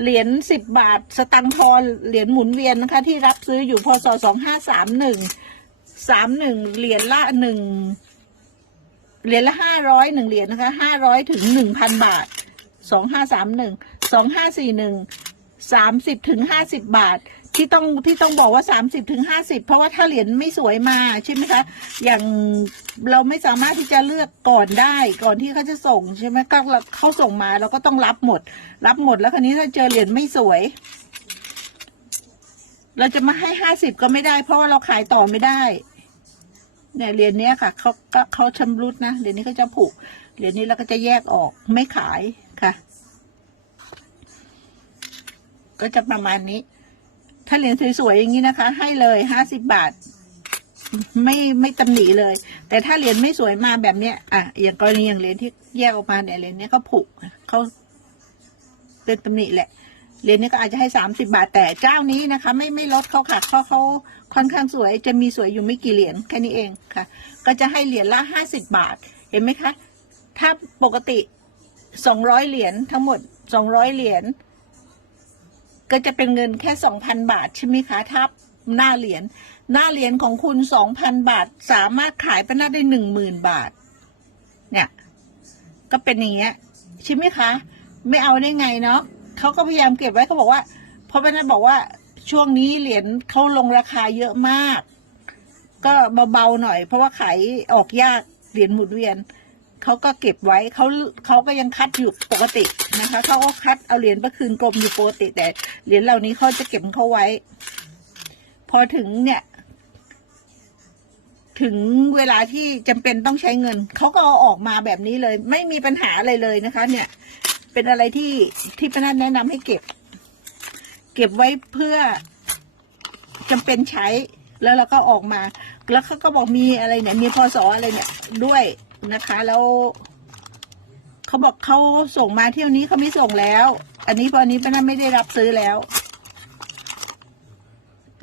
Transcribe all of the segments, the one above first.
เหรียญสิบบาท สตังค์ทอนเหรียญหมุนเวียนนะคะ ที่รับซื้ออยู่พศสองห้าสามหนึ่งสามหนึ่งเหรียญละหนึ่งเหรียญละห้าร้อยหนึ่งเหรียญนะคะห้าร้อยถึงหนึ่งพันบาทสองห้าสามหนึ่งสองห้าสี่หนึ่งสามสิบถึงห้าสิบบาท ที่ต้องที่ต้องบอกว่าสามสิบถึงห้าสิบเพราะว่าถ้าเหรียญไม่สวยมาใช่ไหมคะ อย่างเราไม่สามารถที่จะเลือกก่อนได้ ก่อนที่เขาจะส่งใช่ไหมก็เขาส่งมาเราก็ต้องรับหมด รับหมดแล้วคราวนี้ถ้าเจอเหรียญไม่สวย เราจะมาให้ห้าสิบก็ไม่ได้ เพราะว่าเราขายต่อไม่ได้ เนี่ยเหรียญนี้ค่ะเขาก็เขาชำรุดนะเหรียญนี้เขาจะผูกเหรียญนี้เราก็จะแยกออกไม่ขายค่ะ ก็จะประมาณนี้ ถ้าเหรียญสวยๆอย่างนี้นะคะ ให้เลยห้าสิบบาท ไม่ไม่ตำหนิเลย แต่ถ้าเหรียญไม่สวยมาแบบเนี้ยอะอย่างกรณีอย่างเหรียญที่แยกออกมาเนี่ยเหรียญเนี้ยเขาผูกเขาเป็นตำหนิแหละเหรียญนี้ก็อาจจะให้สามสิบาทแต่เจ้านี้นะคะ ไม่ไม่ลดเขาค่ะเพราะเขาค่อนข้างสวยจะมีสวยอยู่ไม่กี่เหรียญแค่นี้เองค่ะ ก็จะให้เหรียญละห้าสิบบาท เห็นไหมคะ ถ้าปกติสองร้อยเหรียญทั้งหมดสองร้อยเหรียญ ก็จะเป็นเงินแค่สองพันบาท ใช่ไหมคะถ้าหน้าเหรียญหน้าเหรียญของคุณสองพันบาท สามารถขายไปหน้าได้หนึ่งหมื่นบาท เนี่ย ก็เป็นอย่างเงี้ยใช่ไหมคะ ไม่เอาได้ไงเนาะเขาก็พยายามเก็บไว้เขาบอกว่า เพราะป้านัทบอกว่าช่วงนี้เหรียญเขาลงราคาเยอะมาก ก็เบาๆหน่อย เพราะว่าขายออกยากเหรียญหมุนเวียน เขาก็เก็บไว้เขาเขาก็ยังคัดอยู่ปกตินะคะเขาก็คัดเอาเหรียญมาคืนกรมอยู่ปกติ แต่เหรียญเหล่านี้เขาจะเก็บเขาไว้ พอถึงเนี่ย ถึงเวลาที่จำเป็นต้องใช้เงินเขาก็เอาออกมาแบบนี้เลย ไม่มีปัญหาอะไรเลยนะคะ เนี่ย เป็นอะไรที่ที่ป้านัทแนะนำให้เก็บ เก็บไว้เพื่อจำเป็นใช้แล้วเราก็ออกมา แล้วเขาก็บอกมีอะไรเนี่ย มีพศอะไรเนี่ยด้วย นะคะ แล้วเขาบอกเขาส่งมาเที่ยวนี้เขาไม่ส่งแล้ว อันนี้พออันนี้ป้านัทไม่ได้รับซื้อแล้ว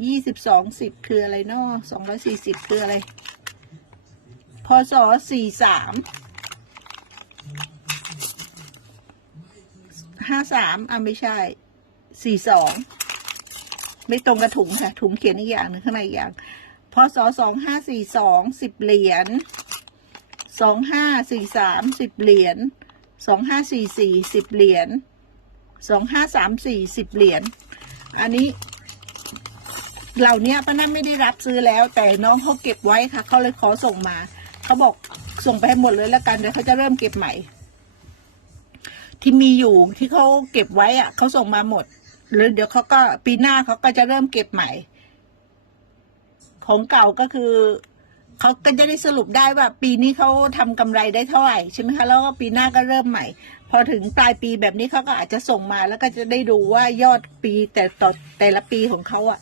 ยี่สิบสองสิบคืออะไรเนาะสองร้อยสี่สิบคืออะไรพศสี่สามห้าสามอะไม่ใช่สี่สองไม่ตรงกับถุงค่ะถุงเขียนอีกอย่างหนึ่งข้างในอีกอย่างพศสองห้าสี่สองสิบเหรียญ สองห้าสี่สามสิบเหรียญสองห้าสี่สี่สิบเหรียญสองห้าสามสี่สิบเหรียญอันนี้ เหล่านี้ป้านั่นไม่ได้รับซื้อแล้ว แต่น้องเขาเก็บไว้ค่ะเขาเลยขอส่งมาเขาบอกส่งไปให้หมดเลยแล้วกันเดี๋ยวเขาจะเริ่มเก็บใหม่ ที่มีอยู่ที่เขาเก็บไว้อะเขาส่งมาหมดหรือเดี๋ยวเขาก็ปีหน้าเขาก็จะเริ่มเก็บใหม่ ของเก่าก็คือ เขาก็จะได้สรุปได้ว่าปีนี้เขาทำกำไรได้เท่าไหร่ใช่ไหมคะแล้วก็ปีหน้าก็เริ่มใหม่ พอถึงปลายปีแบบนี้เขาก็อาจจะส่งมาแล้วก็จะได้ดูว่ายอดปีแต่ต่อแต่ละปีของเขาอะ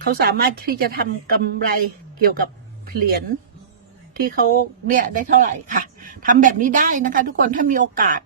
เขาสามารถที่จะทำกำไรเกี่ยวกับเหรียญที่เขาเนี่ยได้เท่าไหร่ค่ะทำแบบนี้ได้นะคะ ทุกคนถ้ามีโอกาส